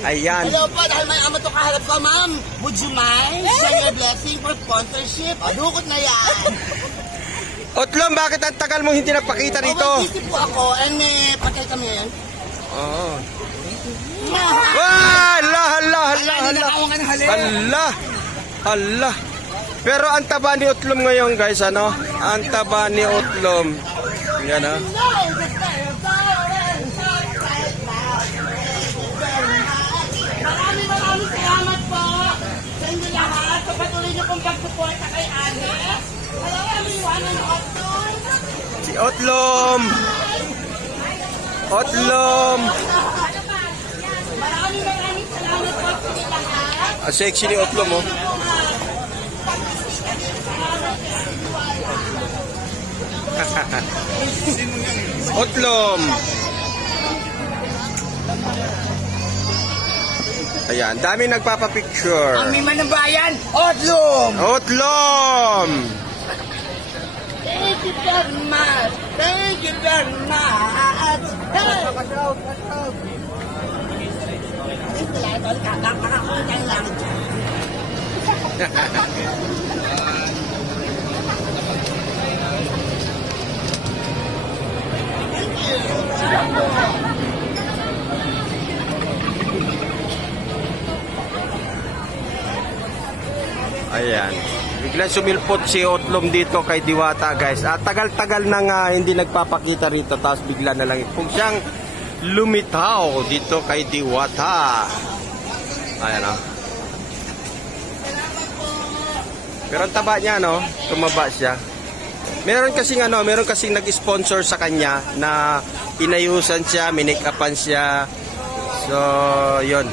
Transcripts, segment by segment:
Ayan. Hello po, dahil may ama to kaharap ko, ma'am. Would you mind share your blessing for sponsorship? O, dukot na yan. Otlom, bakit ang tagal mo hindi nagpakita rito? Busy po ako, and may patay kami yan. Oo. Hala, hala, hala, hala. Hala, hala. Pero ang taba ni Otlom ngayon, guys, ano? Ang taba ni Otlom. Yan, ha? Maraming salamat po sa inyo lahat sa patuloy niyo pong pagsuporta kay Ate. Hello, everyone, ang Otlom. Si Otlom. Otlom. Maraming salamat po sa inyo lahat. Ang sexy ni Otlom, oh. Otlom. Ayan, dami nagpapapicture. Ang mima ng bayan, Otlom. Otlom. Thank you very much. Thank you very much. Hey! Ayan. Biglang sumilpot si Otlom dito kay Diwata, guys. Tagal-tagal na nga hindi nagpapakita rito, tapos bigla na lang kung siyang lumitaw dito kay Diwata. Ayan, oh. Pero ang taba niya, no? Tumaba siya. Meron kasing nag-sponsor sa kanya na inayusan siya, minake-upan siya. So, yun.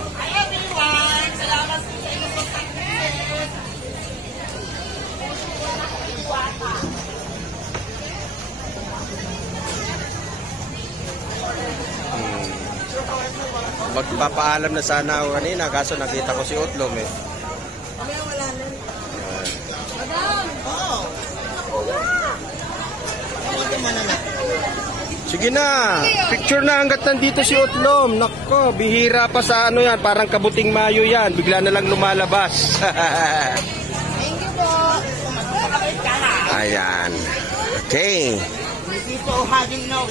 Magpapaalam na sana ako kanina, kaso nakita ko si Otlom, eh. Sige na, picture na hanggat nandito si Otlom. Nako, bihira pa sa ano yan, parang kabuting mayo yan, bigla na lang lumalabas. Thank you po. Ayan. Okay. People having no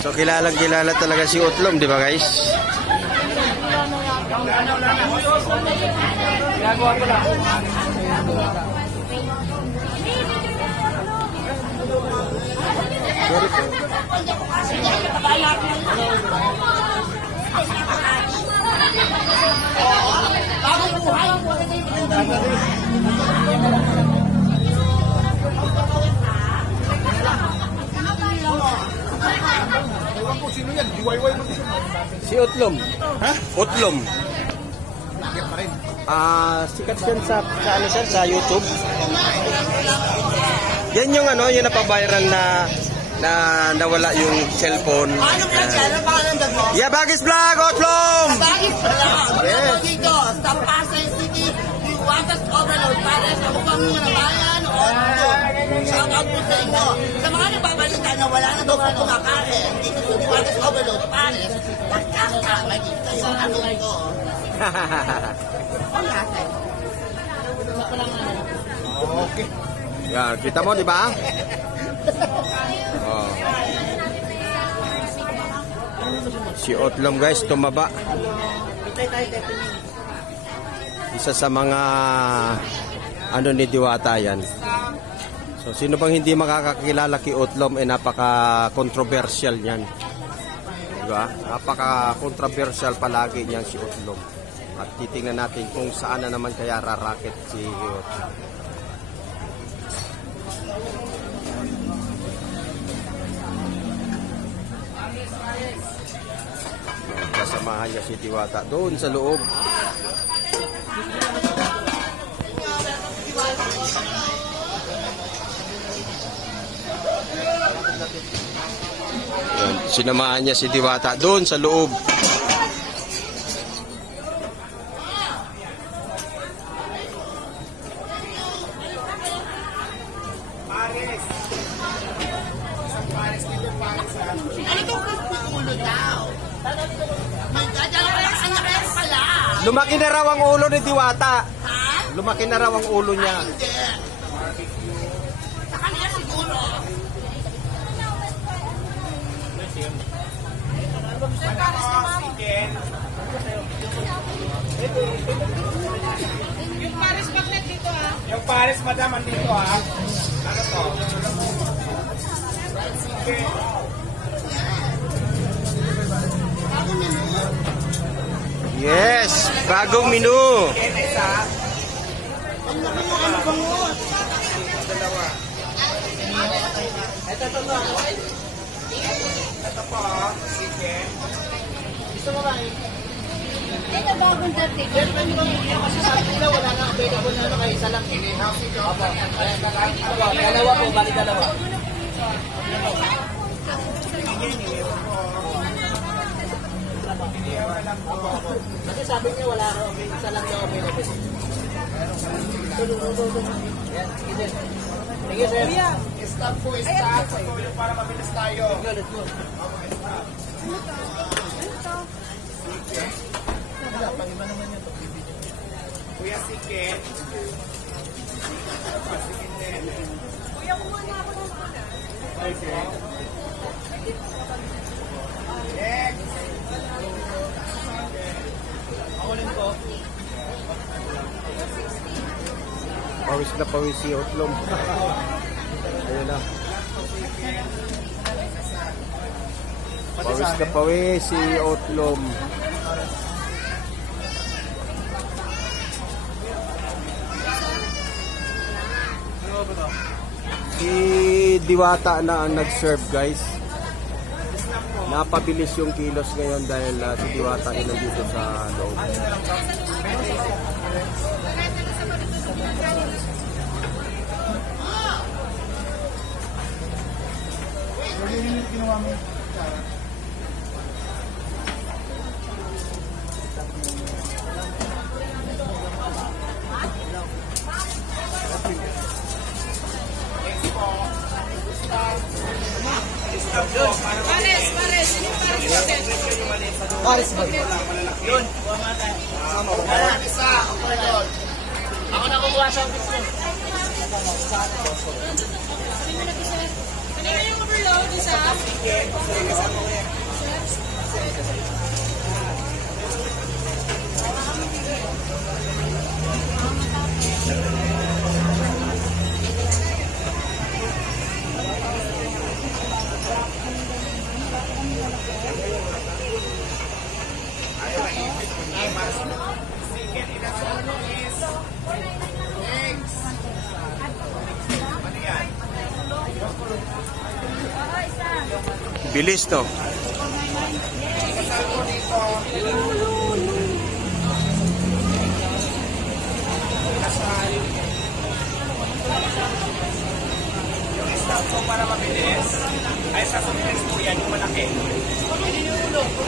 So kilala talaga si Otlom, di ba, guys? Si Otlom. Ha? Otlom. Sikat yan sa YouTube. Yan yung yung napaviral na nawala yung cellphone. Ano ba yan? Ano pangalan mo? Yeah, Bagis Vlog, Otlom! Bagis Vlog! Yes! Dito, sa Pasay City, Diwata's Overload, para sa mukhang mga bayan, Otlom. Shout out po sa inyo. Sa mga nababalita na wala na daw pa kumakain, dito sa Diwata's Overload, para pagkakamagin kayo. Ano ito? Ang natin. Okay. Yan, kita mo, di ba? Oh. Si Otlom, guys, tumaba. Isa sa mga ni Diwata yan. So sino bang hindi makakakilala kay Otlom, napaka-controversial niyan. Diba? Napaka-controversial palagi niyan si Otlom. At titingnan natin kung saan na naman kaya rarakit si Otlom. Kasamahan niya si Diwata doon sa loob. Yun, sinamahan niya si Diwata doon sa loob. Ano itong ulo daw? Magdadala ka lang anak yan pala. Lumaki na raw ang ulo ni Diwata. Ha? Lumaki na raw ang ulo niya. Hindi. Sa kanila siguro. Yung Paris magnet dito ah. Yung Paris, madam, andito ha. Ano to? Yes, bagong menu. Ito po, chicken. Ito bagong dating. Dalawa po, bali dalawa. Kasi sabi niya wala ka, isa lang daw available. Sige sir. Stop po, stop. Patuloy para mabilis tayo. Kuya, chicken. Kuya, kumuha na ako ng muna. Pawis na pawis si Otlom. Ayun na. Pawis na pawis si Otlom. Si Diwata na ang nag-serve, guys. Napabilis yung kilos ngayon dahil si Diwata ay nandito sa loob. Pares, Pares. Yung Pares magnet. Ako na kumuha sa business. Kanina yung overload, isa. Bilis to.